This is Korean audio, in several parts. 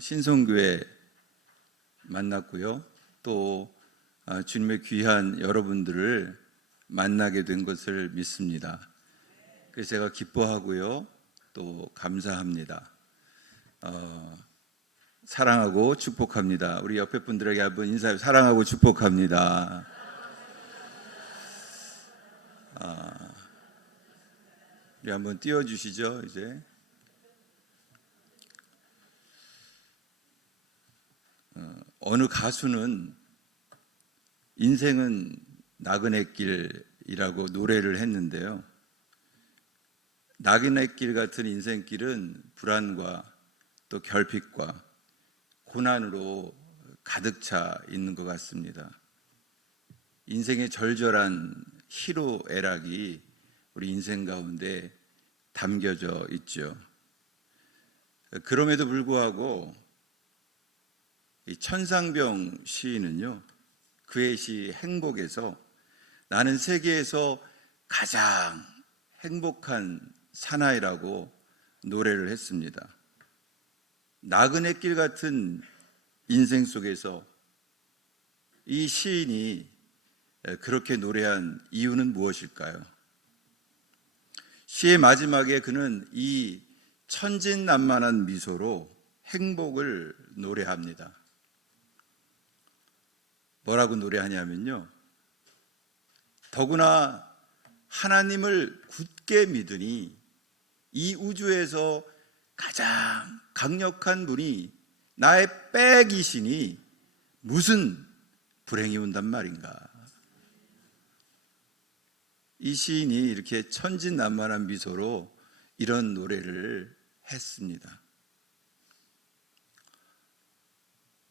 신성교회 만났고요. 또 주님의 귀한 여러분들을 만나게 된 것을 믿습니다. 그래서 제가 기뻐하고요. 또 감사합니다. 사랑하고 축복합니다. 우리 옆에 분들에게 한번 인사해. 사랑하고 축복합니다. 우리 한번 띄워주시죠. 이제 어느 가수는 인생은 나그네 길이라고 노래를 했는데요. 나그네 길 같은 인생길은 불안과 또 결핍과 고난으로 가득 차 있는 것 같습니다. 인생의 절절한 희로애락이 우리 인생 가운데 담겨져 있죠. 그럼에도 불구하고 이 천상병 시인은요, 그의 시 행복에서 나는 세계에서 가장 행복한 사나이라고 노래를 했습니다. 나그네 길 같은 인생 속에서 이 시인이 그렇게 노래한 이유는 무엇일까요? 시의 마지막에 그는 이 천진난만한 미소로 행복을 노래합니다. 뭐라고 노래하냐면요, 더구나 하나님을 굳게 믿으니 이 우주에서 가장 강력한 분이 나의 백이시니 무슨 불행이 온단 말인가. 이 시인이 이렇게 천진난만한 미소로 이런 노래를 했습니다.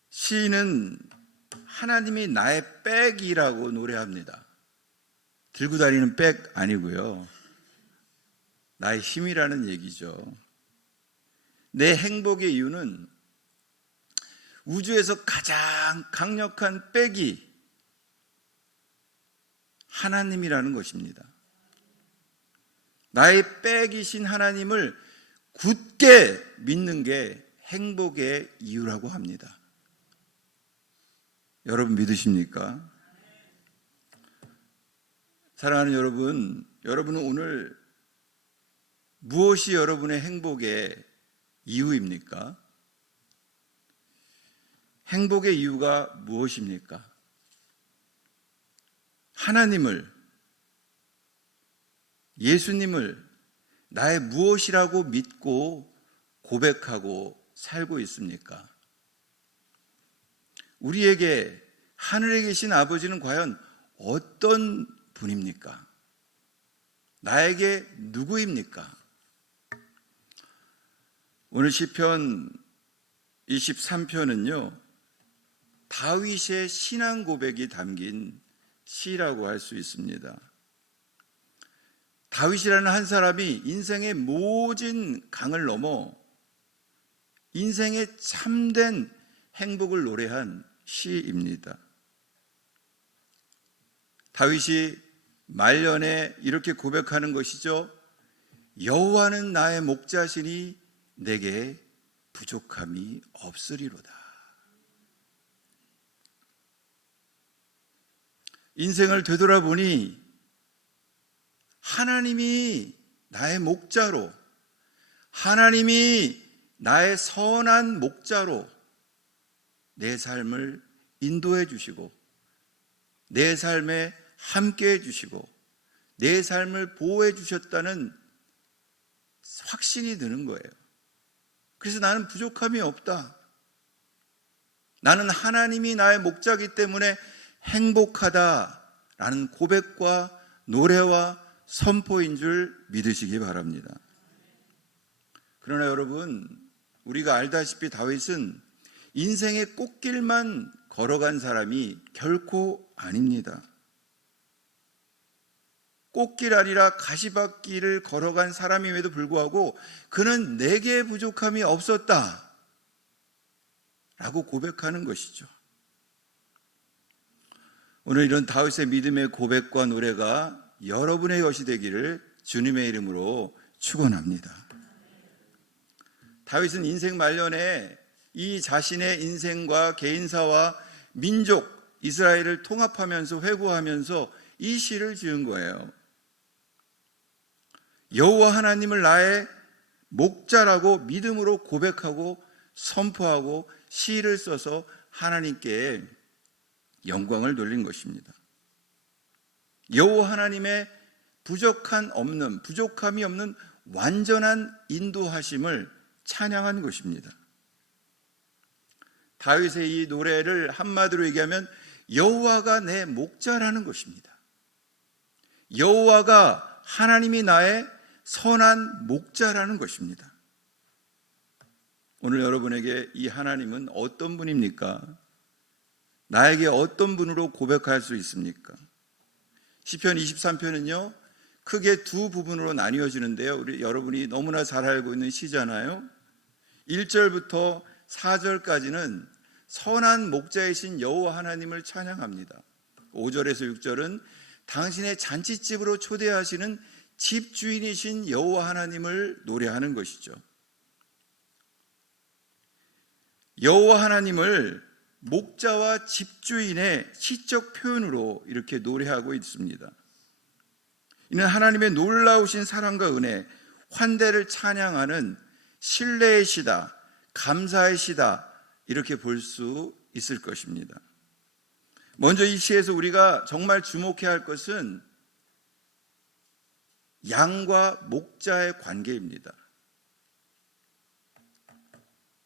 시인은 하나님이 나의 백이라고 노래합니다. 들고 다니는 백 아니고요, 나의 힘이라는 얘기죠. 내 행복의 이유는 우주에서 가장 강력한 백이 하나님이라는 것입니다. 나의 백이신 하나님을 굳게 믿는 게 행복의 이유라고 합니다. 여러분 믿으십니까? 사랑하는 여러분, 여러분은 오늘 무엇이 여러분의 행복의 이유입니까? 행복의 이유가 무엇입니까? 하나님을, 예수님을 나의 무엇이라고 믿고 고백하고 살고 있습니까? 우리에게 하늘에 계신 아버지는 과연 어떤 분입니까? 나에게 누구입니까? 오늘 시편 23편은요, 다윗의 신앙 고백이 담긴 시라고 할 수 있습니다. 다윗이라는 한 사람이 인생의 모진 강을 넘어 인생의 참된 행복을 노래한 시입니다. 다윗이 말년에 이렇게 고백하는 것이죠. 여호와는 나의 목자시니 내게 부족함이 없으리로다. 인생을 되돌아보니 하나님이 나의 목자로, 하나님이 나의 선한 목자로 내 삶을 인도해 주시고 내 삶에 함께 해주시고 내 삶을 보호해 주셨다는 확신이 드는 거예요. 그래서 나는 부족함이 없다. 나는 하나님이 나의 목자이기 때문에 행복하다라는 고백과 노래와 선포인 줄 믿으시기 바랍니다. 그러나 여러분, 우리가 알다시피 다윗은 인생의 꽃길만 걸어간 사람이 결코 아닙니다. 꽃길 아니라 가시밭길을 걸어간 사람임에도 불구하고 그는 내게 부족함이 없었다 라고 고백하는 것이죠. 오늘 이런 다윗의 믿음의 고백과 노래가 여러분의 것이 되기를 주님의 이름으로 축원합니다. 다윗은 인생 말년에 이 자신의 인생과 개인사와 민족 이스라엘을 통합하면서 회고하면서 이 시를 지은 거예요. 여호와 하나님을 나의 목자라고 믿음으로 고백하고 선포하고 시를 써서 하나님께 영광을 돌린 것입니다. 여호와 하나님의 부족함이 없는 완전한 인도하심을 찬양한 것입니다. 다윗의 이 노래를 한마디로 얘기하면 여호와가 내 목자라는 것입니다. 여호와가 하나님이 나의 선한 목자라는 것입니다. 오늘 여러분에게 이 하나님은 어떤 분입니까? 나에게 어떤 분으로 고백할 수 있습니까? 시편 23편은요 크게 두 부분으로 나뉘어지는데요, 우리 여러분이 너무나 잘 알고 있는 시잖아요. 1절부터 4절까지는 선한 목자이신 여호와 하나님을 찬양합니다. 5절에서 6절은 당신의 잔치집으로 초대하시는 집주인이신 여호와 하나님을 노래하는 것이죠. 여호와 하나님을 목자와 집주인의 시적 표현으로 이렇게 노래하고 있습니다. 이는 하나님의 놀라우신 사랑과 은혜, 환대를 찬양하는 신뢰의 시다, 감사의 시다, 이렇게 볼 수 있을 것입니다. 먼저 이 시에서 우리가 정말 주목해야 할 것은 양과 목자의 관계입니다.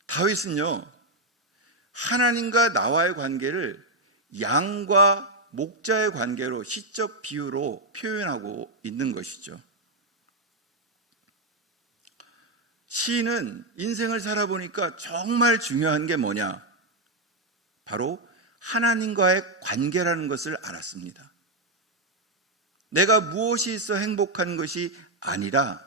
다윗은요, 하나님과 나와의 관계를 양과 목자의 관계로 시적 비유로 표현하고 있는 것이죠. 시인은 인생을 살아보니까 정말 중요한 게 뭐냐? 바로 하나님과의 관계라는 것을 알았습니다. 내가 무엇이 있어 행복한 것이 아니라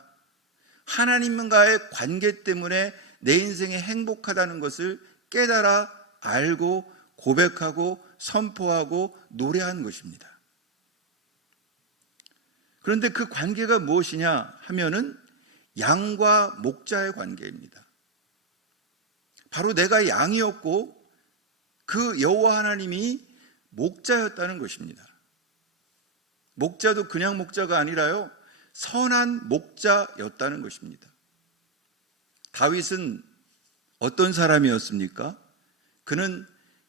하나님과의 관계 때문에 내 인생이 행복하다는 것을 깨달아 알고 고백하고 선포하고 노래한 것입니다. 그런데 그 관계가 무엇이냐 하면은 양과 목자의 관계입니다. 바로 내가 양이었고 그 여호와 하나님이 목자였다는 것입니다. 목자도 그냥 목자가 아니라요, 선한 목자였다는 것입니다. 다윗은 어떤 사람이었습니까? 그는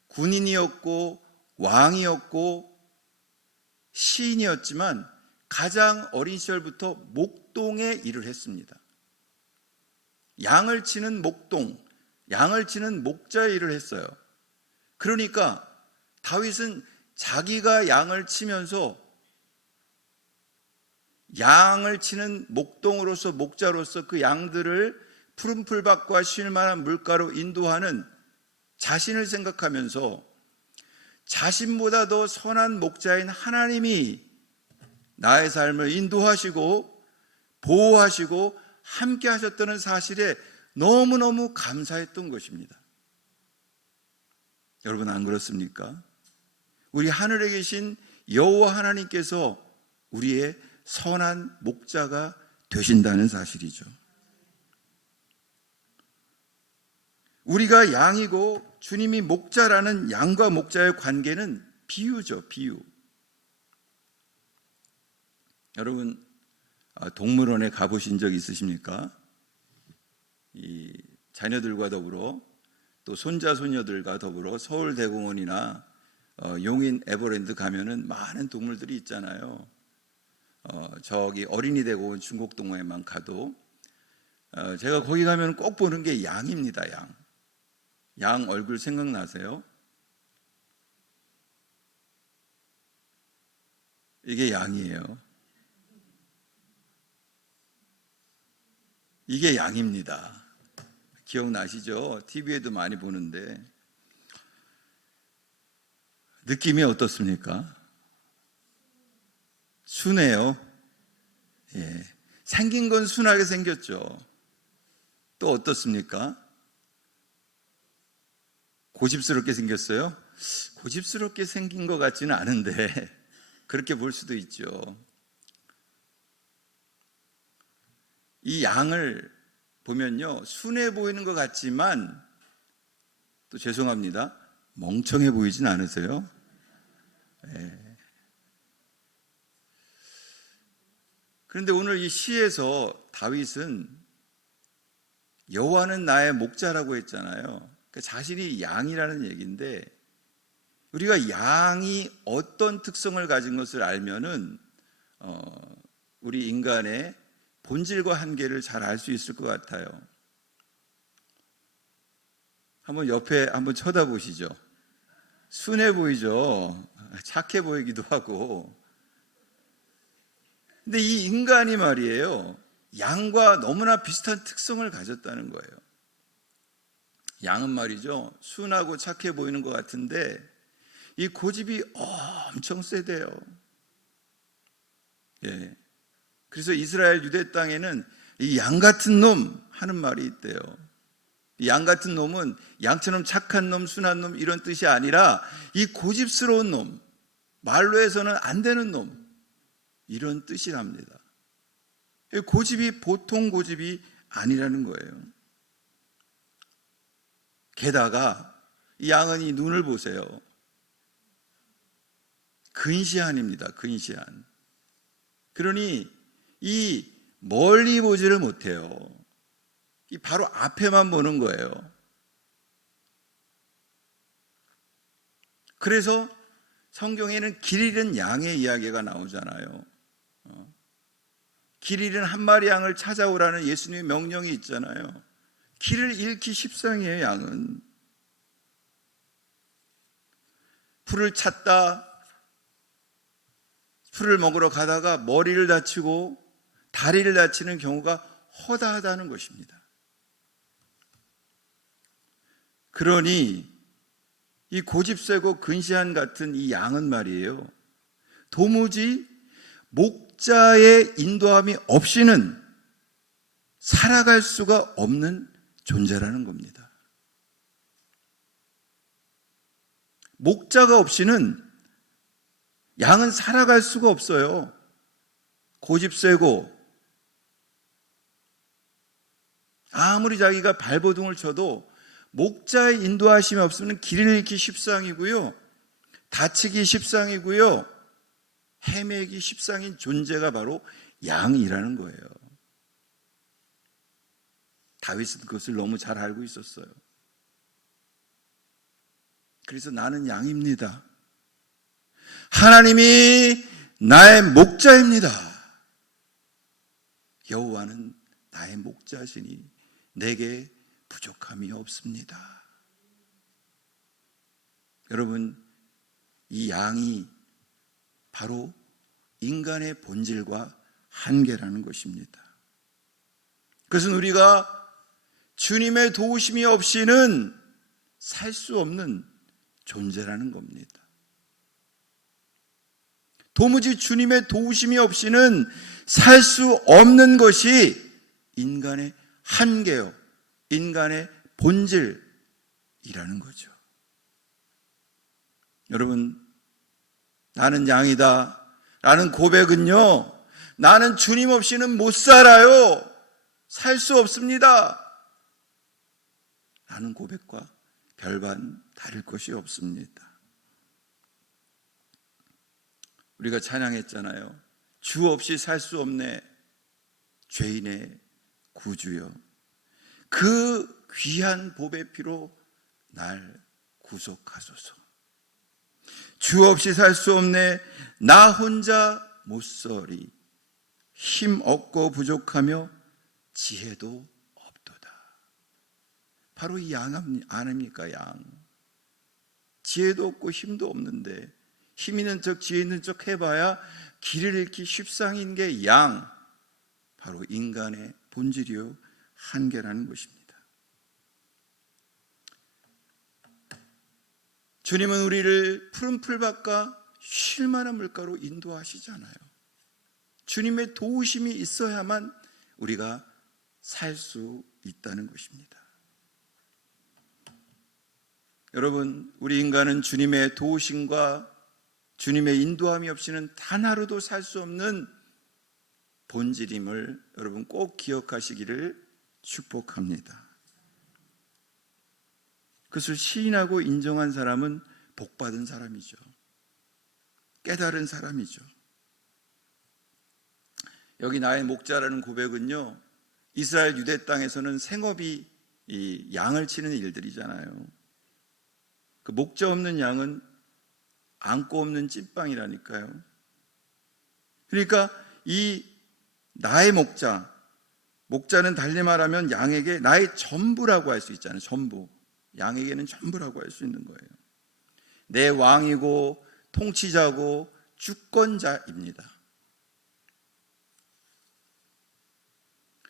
군인이었고 왕이었고 시인이었지만 가장 어린 시절부터 목동의 일을 했습니다. 양을 치는 목동, 양을 치는 목자의 일을 했어요. 그러니까 다윗은 자기가 양을 치면서 양을 치는 목동으로서 목자로서 그 양들을 푸른 풀밭과 쉴 만한 물가로 인도하는 자신을 생각하면서 자신보다 더 선한 목자인 하나님이 나의 삶을 인도하시고 보호하시고 함께 하셨다는 사실에 너무너무 감사했던 것입니다. 여러분 안 그렇습니까? 우리 하늘에 계신 여호와 하나님께서 우리의 선한 목자가 되신다는 사실이죠. 우리가 양이고 주님이 목자라는 양과 목자의 관계는 비유죠, 비유. 여러분 동물원에 가보신 적 있으십니까? 이 자녀들과 더불어 또 손자 손녀들과 더불어 서울대공원이나 용인 에버랜드 가면은 많은 동물들이 있잖아요. 저기 어린이대공원 중곡동호회만 가도 제가 거기 가면 꼭 보는 게 양입니다. 양 얼굴 생각나세요? 이게 양이에요. 이게 양입니다. 기억나시죠? TV에도 많이 보는데 느낌이 어떻습니까? 순해요. 예. 생긴 건 순하게 생겼죠. 또 어떻습니까? 고집스럽게 생겼어요? 고집스럽게 생긴 것 같지는 않은데 그렇게 볼 수도 있죠. 이 양을 보면요, 순해 보이는 것 같지만 또 죄송합니다. 멍청해 보이진 않으세요? 네. 그런데 오늘 이 시에서 다윗은 여호와는 나의 목자라고 했잖아요. 그러니까 자신이 양이라는 얘기인데, 우리가 양이 어떤 특성을 가진 것을 알면은 우리 인간의 본질과 한계를 잘 알 수 있을 것 같아요. 한번 옆에 한번 쳐다보시죠. 순해 보이죠? 착해 보이기도 하고. 근데 이 인간이 말이에요, 양과 너무나 비슷한 특성을 가졌다는 거예요. 양은 말이죠, 순하고 착해 보이는 것 같은데 이 고집이 엄청 세대요. 예. 그래서 이스라엘 유대 땅에는 이 양 같은 놈 하는 말이 있대요. 이 양 같은 놈은 양처럼 착한 놈, 순한 놈 이런 뜻이 아니라 이 고집스러운 놈, 말로 해서는 안 되는 놈, 이런 뜻이랍니다. 고집이 보통 고집이 아니라는 거예요. 게다가 이 양은 이 눈을 보세요. 근시안입니다. 근시안. 그러니 이 멀리 보지를 못해요. 이 바로 앞에만 보는 거예요. 그래서 성경에는 길 잃은 양의 이야기가 나오잖아요. 길 잃은 한 마리 양을 찾아오라는 예수님의 명령이 있잖아요. 길을 잃기 십상이에요. 양은 풀을 찾다, 풀을 먹으러 가다가 머리를 다치고 다리를 다치는 경우가 허다하다는 것입니다. 그러니 이 고집세고 근시안 같은 이 양은 말이에요, 도무지 목자의 인도함이 없이는 살아갈 수가 없는 존재라는 겁니다. 목자가 없이는 양은 살아갈 수가 없어요. 고집세고 아무리 자기가 발버둥을 쳐도 목자의 인도하심이 없으면 길을 잃기 십상이고요, 다치기 십상이고요, 헤매기 십상인 존재가 바로 양이라는 거예요. 다윗은 그것을 너무 잘 알고 있었어요. 그래서 나는 양입니다. 하나님이 나의 목자입니다. 여호와는 나의 목자시니 내게 부족함이 없습니다. 여러분, 이 양이 바로 인간의 본질과 한계라는 것입니다. 그것은 우리가 주님의 도우심이 없이는 살 수 없는 존재라는 겁니다. 도무지 주님의 도우심이 없이는 살 수 없는 것이 인간의 한계요, 인간의 본질이라는 거죠. 여러분, 나는 양이다 라는 고백은요, 나는 주님 없이는 못 살아요, 살 수 없습니다 라는 고백과 별반 다를 것이 없습니다. 우리가 찬양했잖아요. 주 없이 살 수 없네, 죄인의 구주여. 그 귀한 보배 피로 날 구속하소서. 주 없이 살 수 없네, 나 혼자 못서리. 힘 없고 부족하며 지혜도 없도다. 바로 이 양 아닙니까? 양. 지혜도 없고 힘도 없는데 힘 있는 척 지혜 있는 척 해봐야 길을 잃기 십상인 게 양, 바로 인간의 본질이요 한계라는 것입니다. 주님은 우리를 푸른 풀밭과 쉴 만한 물가로 인도하시잖아요. 주님의 도우심이 있어야만 우리가 살 수 있다는 것입니다. 여러분, 우리 인간은 주님의 도우심과 주님의 인도함이 없이는 단 하루도 살 수 없는 본질임을 여러분 꼭 기억하시기를 축복합니다. 그것을 시인하고 인정한 사람은 복받은 사람이죠. 깨달은 사람이죠. 여기 나의 목자라는 고백은요, 이스라엘 유대 땅에서는 생업이 이 양을 치는 일들이잖아요. 그 목자 없는 양은 안고 없는 찐빵이라니까요. 그러니까 이 나의 목자는 달리 말하면 양에게 나의 전부라고 할 수 있잖아요. 전부. 양에게는 전부라고 할 수 있는 거예요. 내 왕이고 통치자고 주권자입니다.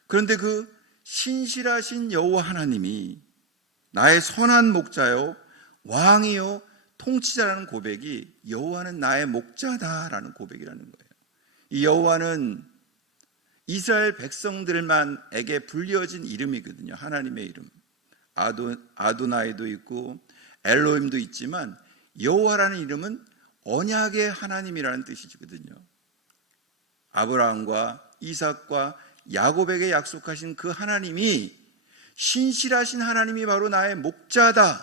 그런데 그 신실하신 여호와 하나님이 나의 선한 목자요 왕이요 통치자라는 고백이 여호와는 나의 목자다라는 고백이라는 거예요. 이 여호와는 이스라엘 백성들만에게 불려진 이름이거든요. 하나님의 이름. 아도나이도 있고 엘로힘도 있지만 여호와라는 이름은 언약의 하나님이라는 뜻이거든요. 아브라함과 이삭과 야곱에게 약속하신 그 하나님이, 신실하신 하나님이 바로 나의 목자다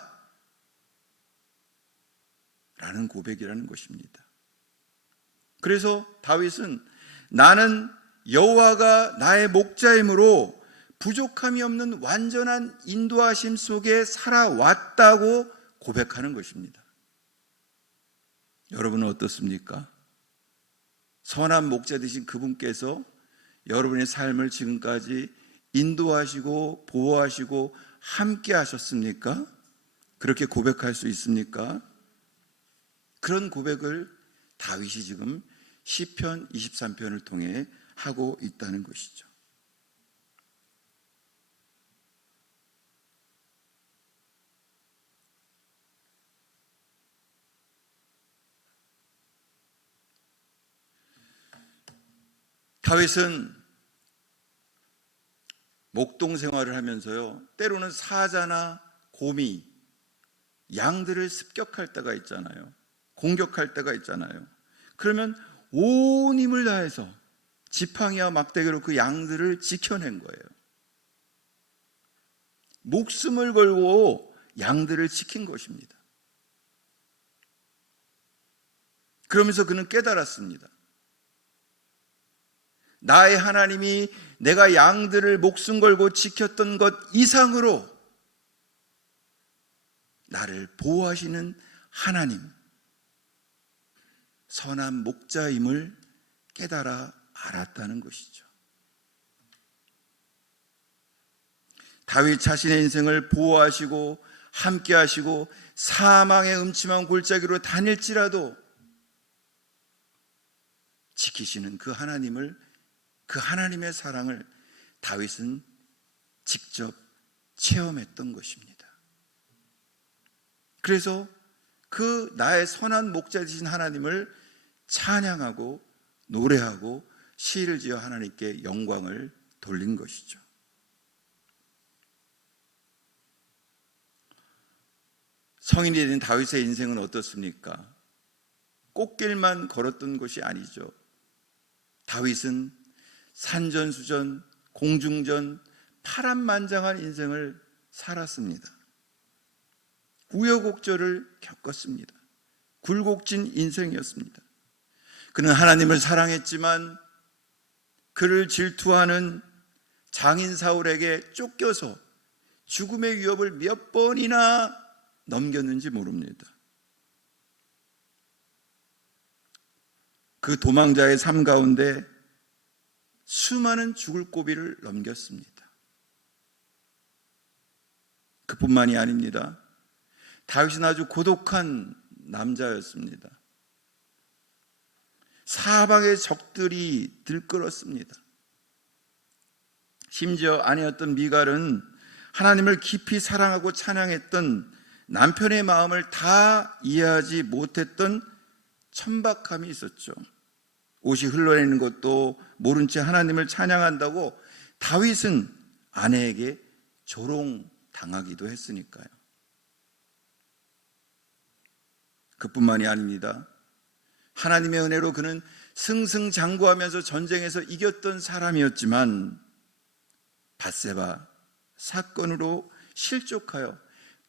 라는 고백이라는 것입니다. 그래서 다윗은 나는 여호와가 나의 목자이므로 부족함이 없는 완전한 인도하심 속에 살아왔다고 고백하는 것입니다. 여러분은 어떻습니까? 선한 목자 되신 그분께서 여러분의 삶을 지금까지 인도하시고 보호하시고 함께 하셨습니까? 그렇게 고백할 수 있습니까? 그런 고백을 다윗이 지금 시편 23편을 통해 하고 있다는 것이죠. 다윗은 목동 생활을 하면서요, 때로는 사자나 곰이 양들을 습격할 때가 있잖아요. 공격할 때가 있잖아요. 그러면 온 힘을 다해서 지팡이와 막대기로 그 양들을 지켜낸 거예요. 목숨을 걸고 양들을 지킨 것입니다. 그러면서 그는 깨달았습니다. 나의 하나님이 내가 양들을 목숨 걸고 지켰던 것 이상으로 나를 보호하시는 하나님, 선한 목자임을 깨달아 알았다는 것이죠. 다윗 자신의 인생을 보호하시고 함께 하시고 사망의 음침한 골짜기로 다닐지라도 지키시는 그 하나님을, 그 하나님의 사랑을 다윗은 직접 체험했던 것입니다. 그래서 그 나의 선한 목자 되신 하나님을 찬양하고 노래하고 시를 지어 하나님께 영광을 돌린 것이죠. 성인이 된 다윗의 인생은 어떻습니까? 꽃길만 걸었던 것이 아니죠. 다윗은 산전수전, 공중전, 파란만장한 인생을 살았습니다. 우여곡절을 겪었습니다. 굴곡진 인생이었습니다. 그는 하나님을 사랑했지만 그를 질투하는 장인 사울에게 쫓겨서 죽음의 위협을 몇 번이나 넘겼는지 모릅니다. 그 도망자의 삶 가운데 수많은 죽을 고비를 넘겼습니다. 그뿐만이 아닙니다. 다윗은 아주 고독한 남자였습니다. 사방의 적들이 들끓었습니다. 심지어 아내였던 미갈은 하나님을 깊이 사랑하고 찬양했던 남편의 마음을 다 이해하지 못했던 천박함이 있었죠. 옷이 흘러내리는 것도 모른 채 하나님을 찬양한다고 다윗은 아내에게 조롱당하기도 했으니까요. 그뿐만이 아닙니다. 하나님의 은혜로 그는 승승장구하면서 전쟁에서 이겼던 사람이었지만 밧세바 사건으로 실족하여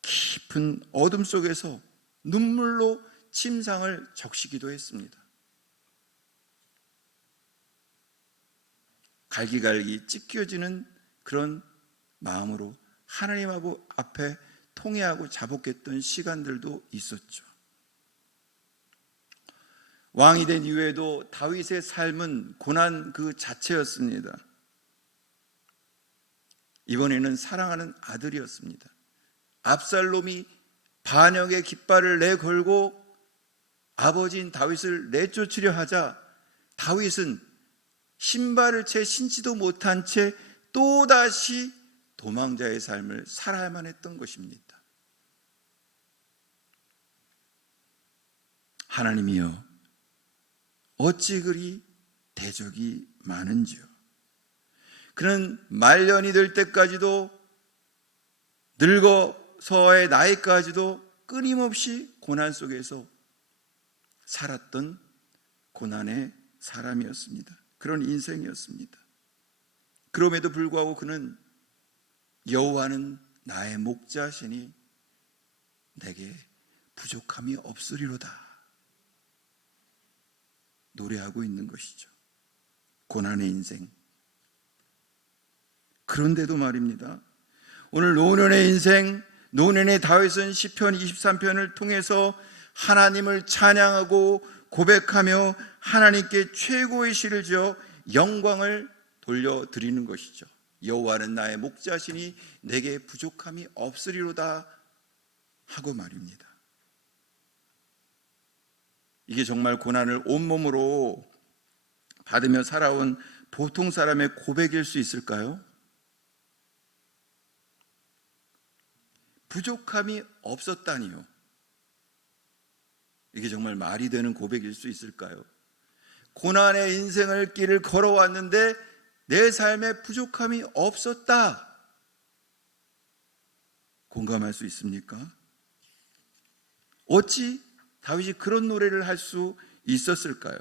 깊은 어둠 속에서 눈물로 침상을 적시기도 했습니다. 갈기갈기 찢겨지는 그런 마음으로 하나님하고 앞에 통회하고 자복했던 시간들도 있었죠. 왕이 된 이후에도 다윗의 삶은 고난 그 자체였습니다. 이번에는 사랑하는 아들이었습니다. 압살롬이 반역의 깃발을 내걸고 아버지인 다윗을 내쫓으려 하자 다윗은 신발을 채 신지도 못한 채 또다시 도망자의 삶을 살아야만 했던 것입니다. 하나님이여, 어찌 그리 대적이 많은지요. 그는 말년이 될 때까지도, 늙어서의 나이까지도 끊임없이 고난 속에서 살았던 고난의 사람이었습니다. 그런 인생이었습니다. 그럼에도 불구하고 그는 여호와는 나의 목자시니 내게 부족함이 없으리로다 노래하고 있는 것이죠. 고난의 인생. 그런데도 말입니다, 오늘 노년의 인생, 노년의 다윗은 시편 23편을 통해서 하나님을 찬양하고 고백하며 하나님께 최고의 시를 지어 영광을 돌려드리는 것이죠. 여호와는 나의 목자시니 내게 부족함이 없으리로다 하고 말입니다. 이게 정말 고난을 온몸으로 받으며 살아온 보통 사람의 고백일 수 있을까요? 부족함이 없었다니요. 이게 정말 말이 되는 고백일 수 있을까요? 고난의 인생을 길을 걸어왔는데 내 삶에 부족함이 없었다. 공감할 수 있습니까? 어찌 다윗이 그런 노래를 할 수 있었을까요?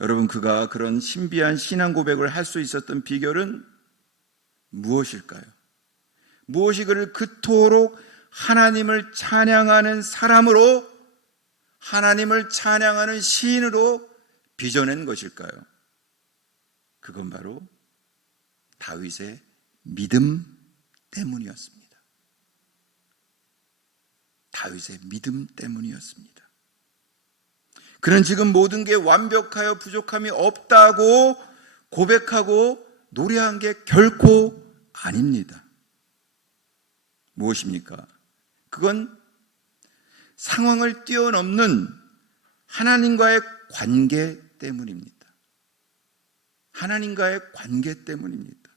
여러분, 그가 그런 신비한 신앙 고백을 할 수 있었던 비결은 무엇일까요? 무엇이 그를 그토록 하나님을 찬양하는 사람으로, 하나님을 찬양하는 시인으로 빚어낸 것일까요? 그건 바로 다윗의 믿음 때문이었습니다. 다윗의 믿음 때문이었습니다. 그는 지금 모든 게 완벽하여 부족함이 없다고 고백하고 노래한 게 결코 아닙니다. 무엇입니까? 그건 상황을 뛰어넘는 하나님과의 관계 때문입니다. 하나님과의 관계 때문입니다.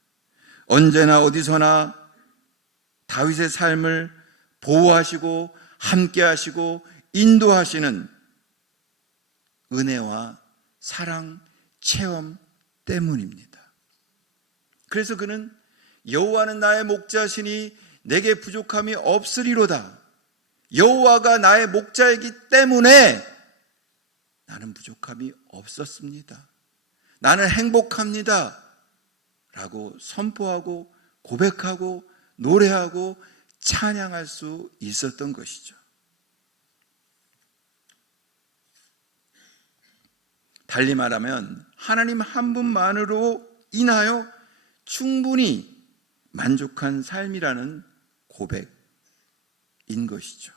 언제나 어디서나 다윗의 삶을 보호하시고 함께하시고 인도하시는 은혜와 사랑, 체험 때문입니다. 그래서 그는 여호와는 나의 목자시니 내게 부족함이 없으리로다. 여호와가 나의 목자이기 때문에 나는 부족함이 없었습니다. 나는 행복합니다. 라고 선포하고 고백하고 노래하고 찬양할 수 있었던 것이죠. 달리 말하면 하나님 한 분만으로 인하여 충분히 만족한 삶이라는 고백인 것이죠.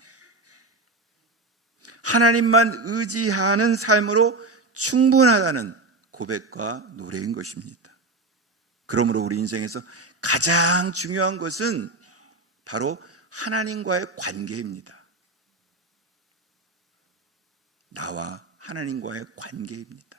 하나님만 의지하는 삶으로 충분하다는 고백과 노래인 것입니다. 그러므로 우리 인생에서 가장 중요한 것은 바로 하나님과의 관계입니다. 나와 하나님과의 관계입니다.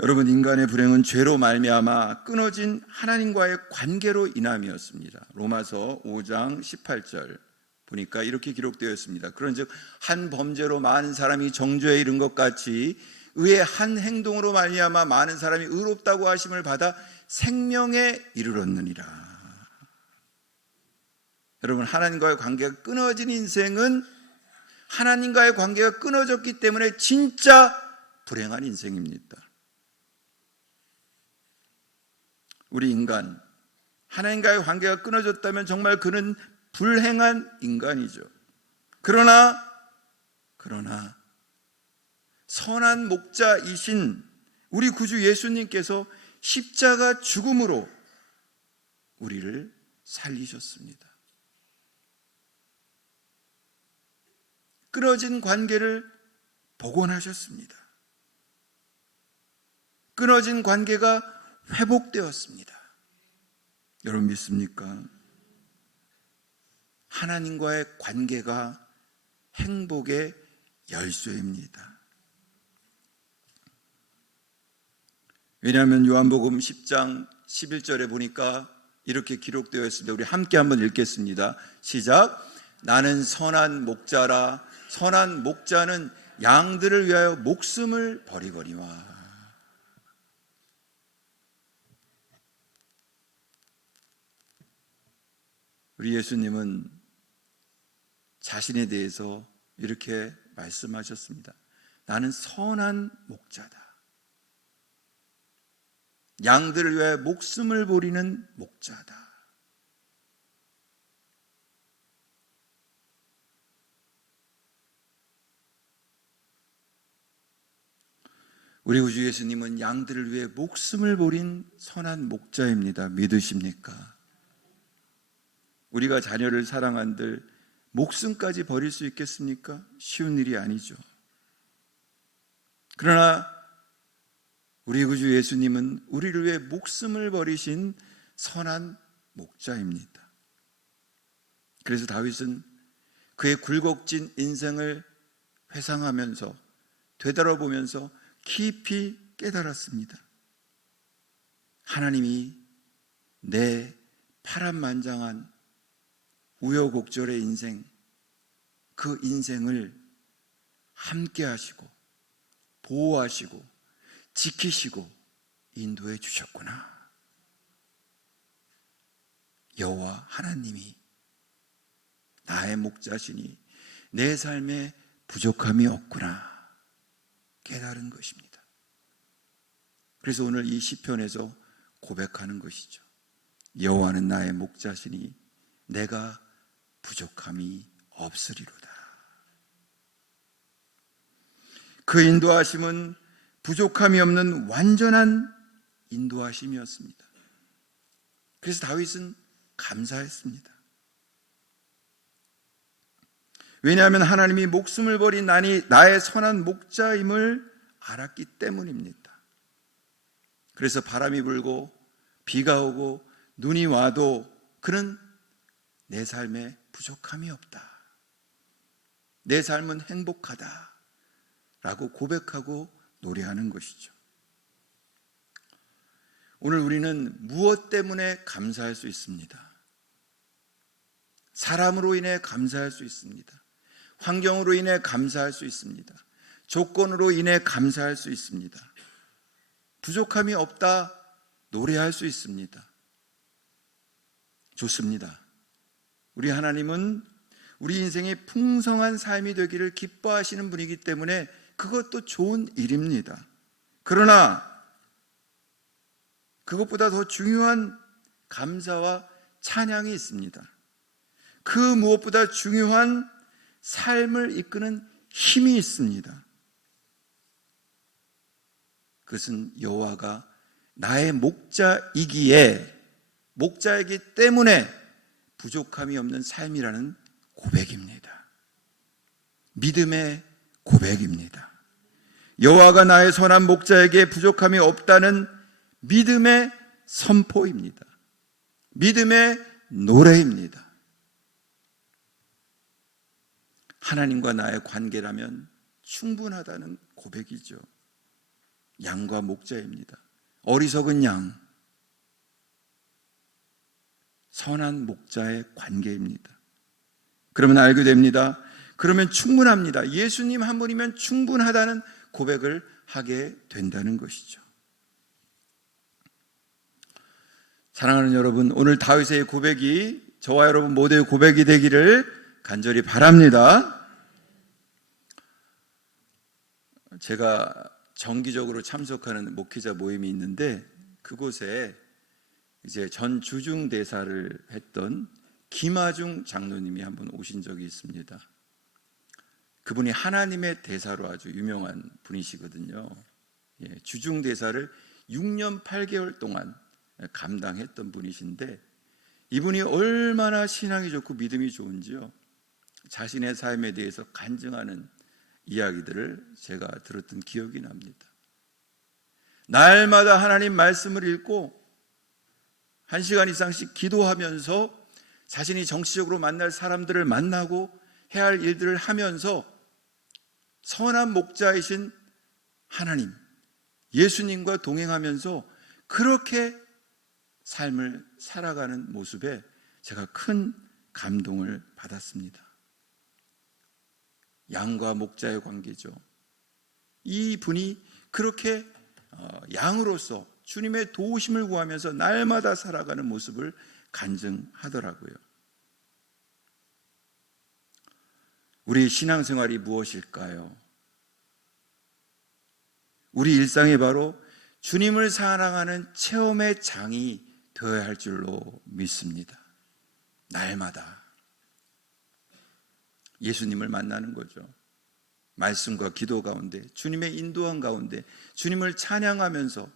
여러분, 인간의 불행은 죄로 말미암아 끊어진 하나님과의 관계로 인함이었습니다. 로마서 5장 18절 보니까 이렇게 기록되어 있습니다. 그런즉 한 범죄로 많은 사람이 정죄에 이른 것 같이 의의 한 행동으로 말미암아 많은 사람이 의롭다고 하심을 받아 생명에 이르렀느니라. 여러분, 하나님과의 관계가 끊어진 인생은 하나님과의 관계가 끊어졌기 때문에 진짜 불행한 인생입니다. 우리 인간, 하나님과의 관계가 끊어졌다면 정말 그는 불행한 인간이죠. 그러나 선한 목자이신 우리 구주 예수님께서 십자가 죽음으로 우리를 살리셨습니다. 끊어진 관계를 복원하셨습니다. 끊어진 관계가 회복되었습니다. 여러분 믿습니까? 하나님과의 관계가 행복의 열쇠입니다. 왜냐하면 요한복음 10장 11절에 보니까 이렇게 기록되어 있습니다. 우리 함께 한번 읽겠습니다. 시작. 나는 선한 목자라. 선한 목자는 양들을 위하여 목숨을 버리거니와. 우리 예수님은 자신에 대해서 이렇게 말씀하셨습니다. 나는 선한 목자다. 양들을 위하여 목숨을 버리는 목자다. 우리 구주 예수님은 양들을 위해 목숨을 버린 선한 목자입니다. 믿으십니까? 우리가 자녀를 사랑한들 목숨까지 버릴 수 있겠습니까? 쉬운 일이 아니죠. 그러나 우리 구주 예수님은 우리를 위해 목숨을 버리신 선한 목자입니다. 그래서 다윗은 그의 굴곡진 인생을 회상하면서 되돌아보면서 깊이 깨달았습니다. 하나님이 내 파란만장한 우여곡절의 인생, 그 인생을 함께 하시고 보호하시고 지키시고 인도해 주셨구나. 여호와 하나님이 나의 목자시니 내 삶에 부족함이 없구나 깨달은 것입니다. 그래서 오늘 이 시편에서 고백하는 것이죠. 여호와는 나의 목자시니 내가 부족함이 없으리로다. 그 인도하심은 부족함이 없는 완전한 인도하심이었습니다. 그래서 다윗은 감사했습니다. 왜냐하면 하나님이 목숨을 버린 나의 선한 목자임을 알았기 때문입니다. 그래서 바람이 불고 비가 오고 눈이 와도 그는 내 삶에 부족함이 없다. 내 삶은 행복하다. 라고 고백하고 노래하는 것이죠. 오늘 우리는 무엇 때문에 감사할 수 있습니다. 사람으로 인해 감사할 수 있습니다. 환경으로 인해 감사할 수 있습니다. 조건으로 인해 감사할 수 있습니다. 부족함이 없다 노래할 수 있습니다. 좋습니다. 우리 하나님은 우리 인생이 풍성한 삶이 되기를 기뻐하시는 분이기 때문에 그것도 좋은 일입니다. 그러나 그것보다 더 중요한 감사와 찬양이 있습니다. 그 무엇보다 중요한 삶을 이끄는 힘이 있습니다. 그것은 여호와가 나의 목자이기 때문에 부족함이 없는 삶이라는 고백입니다. 믿음의 고백입니다. 여호와가 나의 선한 목자에게 부족함이 없다는 믿음의 선포입니다. 믿음의 노래입니다. 하나님과 나의 관계라면 충분하다는 고백이죠. 양과 목자입니다. 어리석은 양, 선한 목자의 관계입니다. 그러면 알게 됩니다. 그러면 충분합니다. 예수님 한 분이면 충분하다는 고백을 하게 된다는 것이죠. 사랑하는 여러분, 오늘 다윗의 고백이 저와 여러분 모두의 고백이 되기를 간절히 바랍니다. 제가 정기적으로 참석하는 목회자 모임이 있는데 그곳에 이제 전 주중대사를 했던 김하중 장로님이 한번 오신 적이 있습니다. 그분이 하나님의 대사로 아주 유명한 분이시거든요. 주중대사를 6년 8개월 동안 감당했던 분이신데, 이분이 얼마나 신앙이 좋고 믿음이 좋은지요, 자신의 삶에 대해서 간증하는 이야기들을 제가 들었던 기억이 납니다. 날마다 하나님 말씀을 읽고 1시간 이상씩 기도하면서 자신이 정치적으로 만날 사람들을 만나고 해야 할 일들을 하면서 선한 목자이신 하나님, 예수님과 동행하면서 그렇게 삶을 살아가는 모습에 제가 큰 감동을 받았습니다. 양과 목자의 관계죠. 이 분이 그렇게 양으로서 주님의 도우심을 구하면서 날마다 살아가는 모습을 간증하더라고요. 우리 신앙생활이 무엇일까요? 우리 일상이 바로 주님을 사랑하는 체험의 장이 되어야 할 줄로 믿습니다. 날마다 예수님을 만나는 거죠. 말씀과 기도 가운데, 주님의 인도함 가운데, 주님을 찬양하면서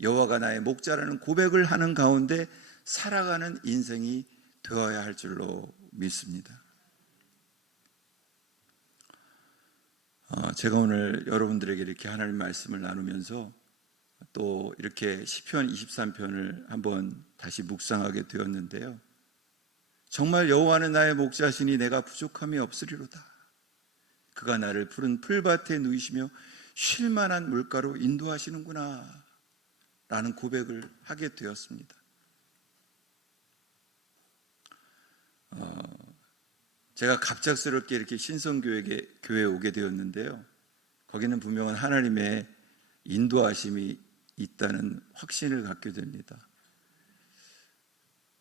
여호와가 나의 목자라는 고백을 하는 가운데 살아가는 인생이 되어야 할 줄로 믿습니다. 제가 오늘 여러분들에게 이렇게 하나님 말씀을 나누면서 또 이렇게 시편 23편을 한번 다시 묵상하게 되었는데요. 정말 여호와는 나의 목자시니 내가 부족함이 없으리로다. 그가 나를 푸른 풀밭에 누이시며 쉴 만한 물가로 인도하시는구나 라는 고백을 하게 되었습니다. 제가 갑작스럽게 이렇게 신성교회에 오게 되었는데요. 거기는 분명한 하나님의 인도하심이 있다는 확신을 갖게 됩니다.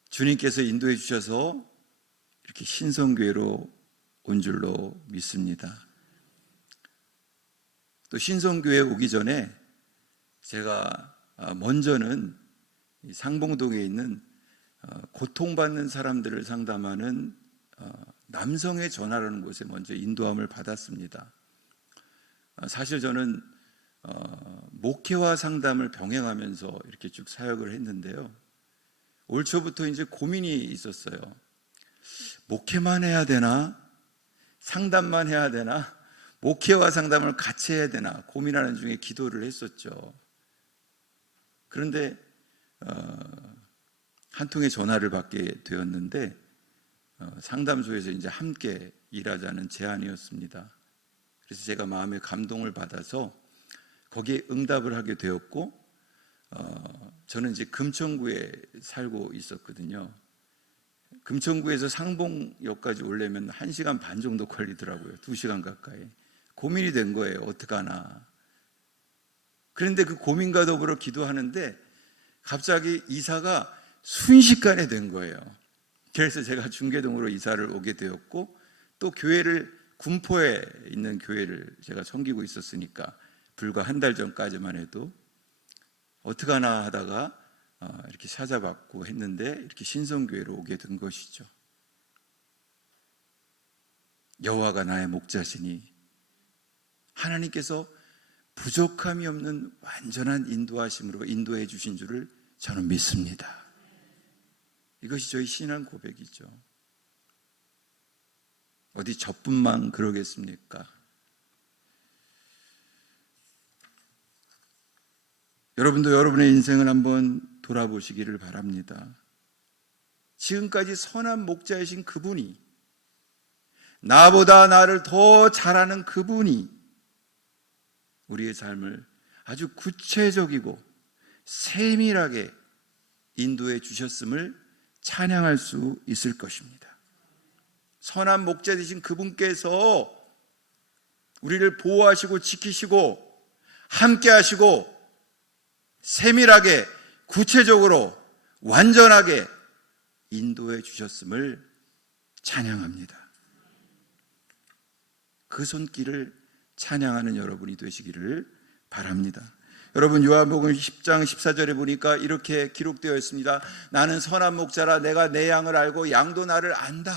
주님께서 인도해 주셔서 이렇게 신성교회로 온 줄로 믿습니다. 또 신성교회에 오기 전에 제가 먼저는 상봉동에 있는 고통받는 사람들을 상담하는 남성의 전화라는 곳에 먼저 인도함을 받았습니다. 사실 저는 목회와 상담을 병행하면서 이렇게 쭉 사역을 했는데요. 올 초부터 이제 고민이 있었어요. 목회만 해야 되나? 상담만 해야 되나? 목회와 상담을 같이 해야 되나? 고민하는 중에 기도를 했었죠. 그런데 한 통의 전화를 받게 되었는데 상담소에서 이제 함께 일하자는 제안이었습니다. 그래서 제가 마음에 감동을 받아서 거기에 응답을 하게 되었고, 저는 이제 금천구에 살고 있었거든요. 금천구에서 상봉역까지 오려면 1시간 반 정도 걸리더라고요. 2시간 가까이. 고민이 된 거예요. 어떡하나. 그런데 그 고민과 더불어 기도하는데 갑자기 이사가 순식간에 된 거예요. 그래서 제가 중계동으로 이사를 오게 되었고, 또 교회를 군포에 있는 교회를 제가 섬기고 있었으니까 불과 한 달 전까지만 해도 어떡하나 하다가 이렇게 찾아봤고 했는데 이렇게 신성교회로 오게 된 것이죠. 여호와가 나의 목자시니 하나님께서 부족함이 없는 완전한 인도하심으로 인도해 주신 줄을 저는 믿습니다. 이것이 저희 신앙 고백이죠. 어디 저뿐만 그러겠습니까? 여러분도 여러분의 인생을 한번 돌아보시기를 바랍니다. 지금까지 선한 목자이신 그분이, 나보다 나를 더 잘 아는 그분이 우리의 삶을 아주 구체적이고 세밀하게 인도해 주셨음을 찬양할 수 있을 것입니다. 선한 목자 되신 그분께서 우리를 보호하시고 지키시고 함께 하시고 세밀하게 구체적으로 완전하게 인도해 주셨음을 찬양합니다. 그 손길을 찬양하는 여러분이 되시기를 바랍니다. 여러분 요한복음 10장 14절에 보니까 이렇게 기록되어 있습니다. 나는 선한 목자라 내가 내 양을 알고 양도 나를 안다.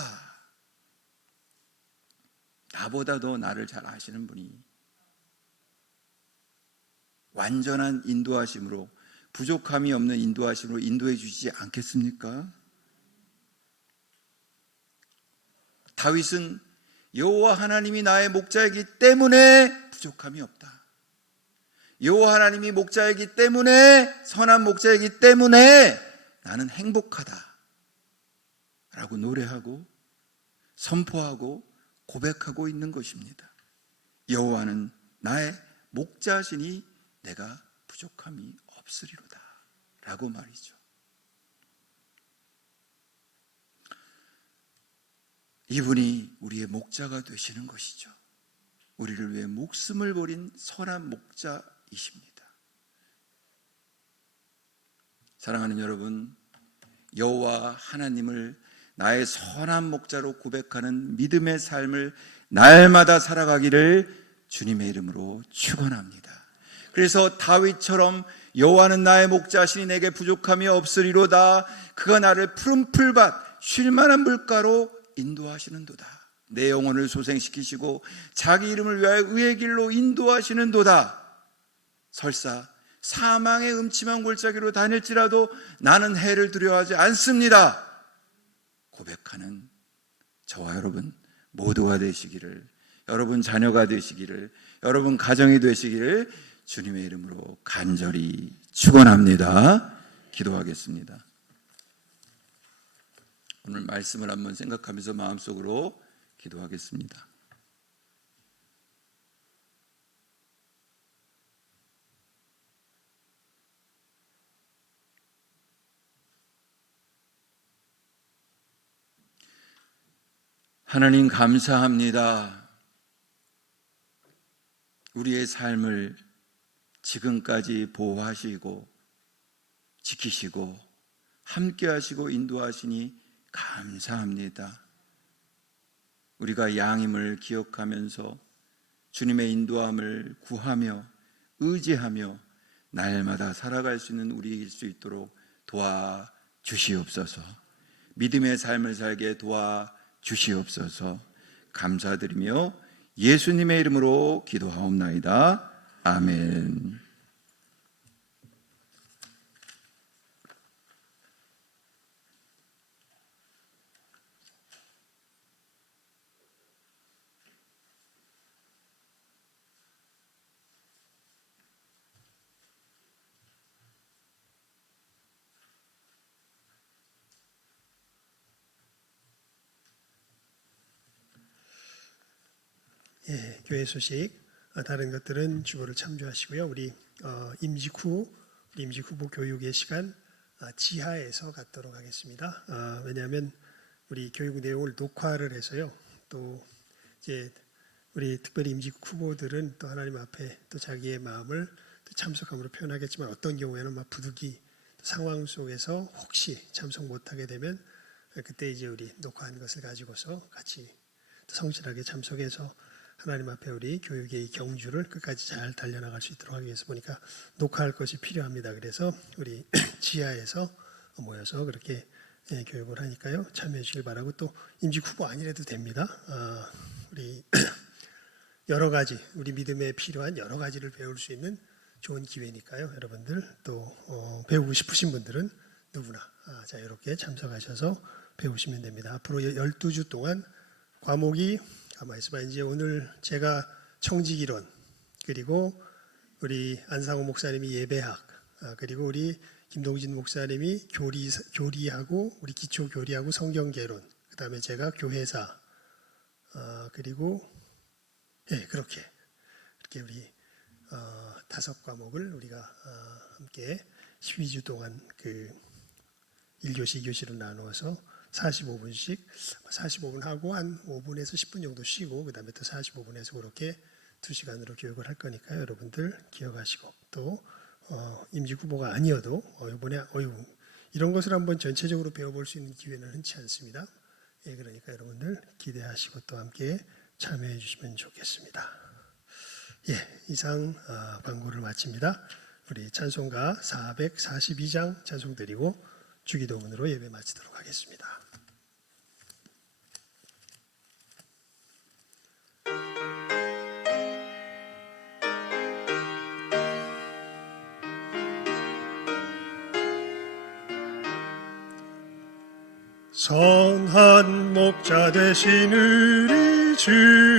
나보다도 나를 잘 아시는 분이 완전한 인도하심으로, 부족함이 없는 인도하심으로 인도해 주시지 않겠습니까? 다윗은 여호와 하나님이 나의 목자이기 때문에 부족함이 없다. 여호와 하나님이 목자이기 때문에, 선한 목자이기 때문에 나는 행복하다 라고 노래하고 선포하고 고백하고 있는 것입니다. 여호와는 나의 목자시니 내가 부족함이 없으리로다 라고 말이죠. 이분이 우리의 목자가 되시는 것이죠. 우리를 위해 목숨을 버린 선한 목자이십니다. 사랑하는 여러분, 여호와 하나님을 나의 선한 목자로 고백하는 믿음의 삶을 날마다 살아가기를 주님의 이름으로 축원합니다. 그래서 다윗처럼 여호와는 나의 목자시니 내게 부족함이 없으리로다. 그가 나를 푸른 풀밭 쉴 만한 물가로 인도하시는도다. 내 영혼을 소생시키시고 자기 이름을 위하여 의의 길로 인도하시는도다. 설사 사망의 음침한 골짜기로 다닐지라도 나는 해를 두려워하지 않습니다. 고백하는 저와 여러분 모두가 되시기를, 여러분 자녀가 되시기를, 여러분 가정이 되시기를 주님의 이름으로 간절히 축원합니다. 기도하겠습니다. 오늘 말씀을 한번 생각하면서 마음속으로 기도하겠습니다. 하나님 감사합니다. 우리의 삶을 지금까지 보호하시고 지키시고 함께하시고 인도하시니 감사합니다. 우리가 양임을 기억하면서 주님의 인도함을 구하며 의지하며 날마다 살아갈 수 있는 우리일 수 있도록 도와주시옵소서. 믿음의 삶을 살게 도와주시옵소서. 감사드리며 예수님의 이름으로 기도하옵나이다. 아멘. 예, 교회 소식, 다른 것들은 주보를 참조하시고요. 우리 임직 후보 교육의 시간 지하에서 갖도록 하겠습니다. 왜냐하면 우리 교육 내용을 녹화를 해서요. 또 이제 우리 특별히 임직 후보들은 또 하나님 앞에 또 자기의 마음을 또 참석함으로 표현하겠지만 어떤 경우에는 막 부득이 상황 속에서 혹시 참석 못하게 되면 그때 이제 우리 녹화한 것을 가지고서 같이 성실하게 참석해서 하나님 앞에 우리 교육의 이 경주를 끝까지 잘 달려나갈 수 있도록 하기 위해서 보니까 녹화할 것이 필요합니다. 그래서 우리 지하에서 모여서 그렇게 교육을 하니까요. 참여해 주시길 바라고, 또 임직 후보 아니라도 됩니다. 우리 여러 가지 우리 믿음에 필요한 여러 가지를 배울 수 있는 좋은 기회니까요. 여러분들 또 배우고 싶으신 분들은 누구나 자유롭게 참석하셔서 배우시면 됩니다. 앞으로 12주 동안 과목이 가만히 있어봐. 이제 오늘 제가 청지기론, 그리고 우리 안상호 목사님이 예배학, 그리고 우리 김동진 목사님이 교리하고 우리 기초 교리하고 성경개론, 그 다음에 제가 교회사, 그리고 그렇게 우리 5과목을 우리가 함께 12주 동안 그 1교시 2교시로 나누어서 45분씩 45분 하고 한 5분에서 10분 정도 쉬고 그 다음에 또 45분에서 그렇게 2시간으로 교육을 할 거니까요. 여러분들 기억하시고, 또 임직 후보가 아니어도 이번에 이런 것을 한번 전체적으로 배워볼 수 있는 기회는 흔치 않습니다. 그러니까 여러분들 기대하시고 또 함께 참여해 주시면 좋겠습니다. 이상 광고를 마칩니다. 우리 찬송가 442장 찬송 드리고 주기도문으로 예배 마치도록 하겠습니다. 선한 목자 되신 우리 주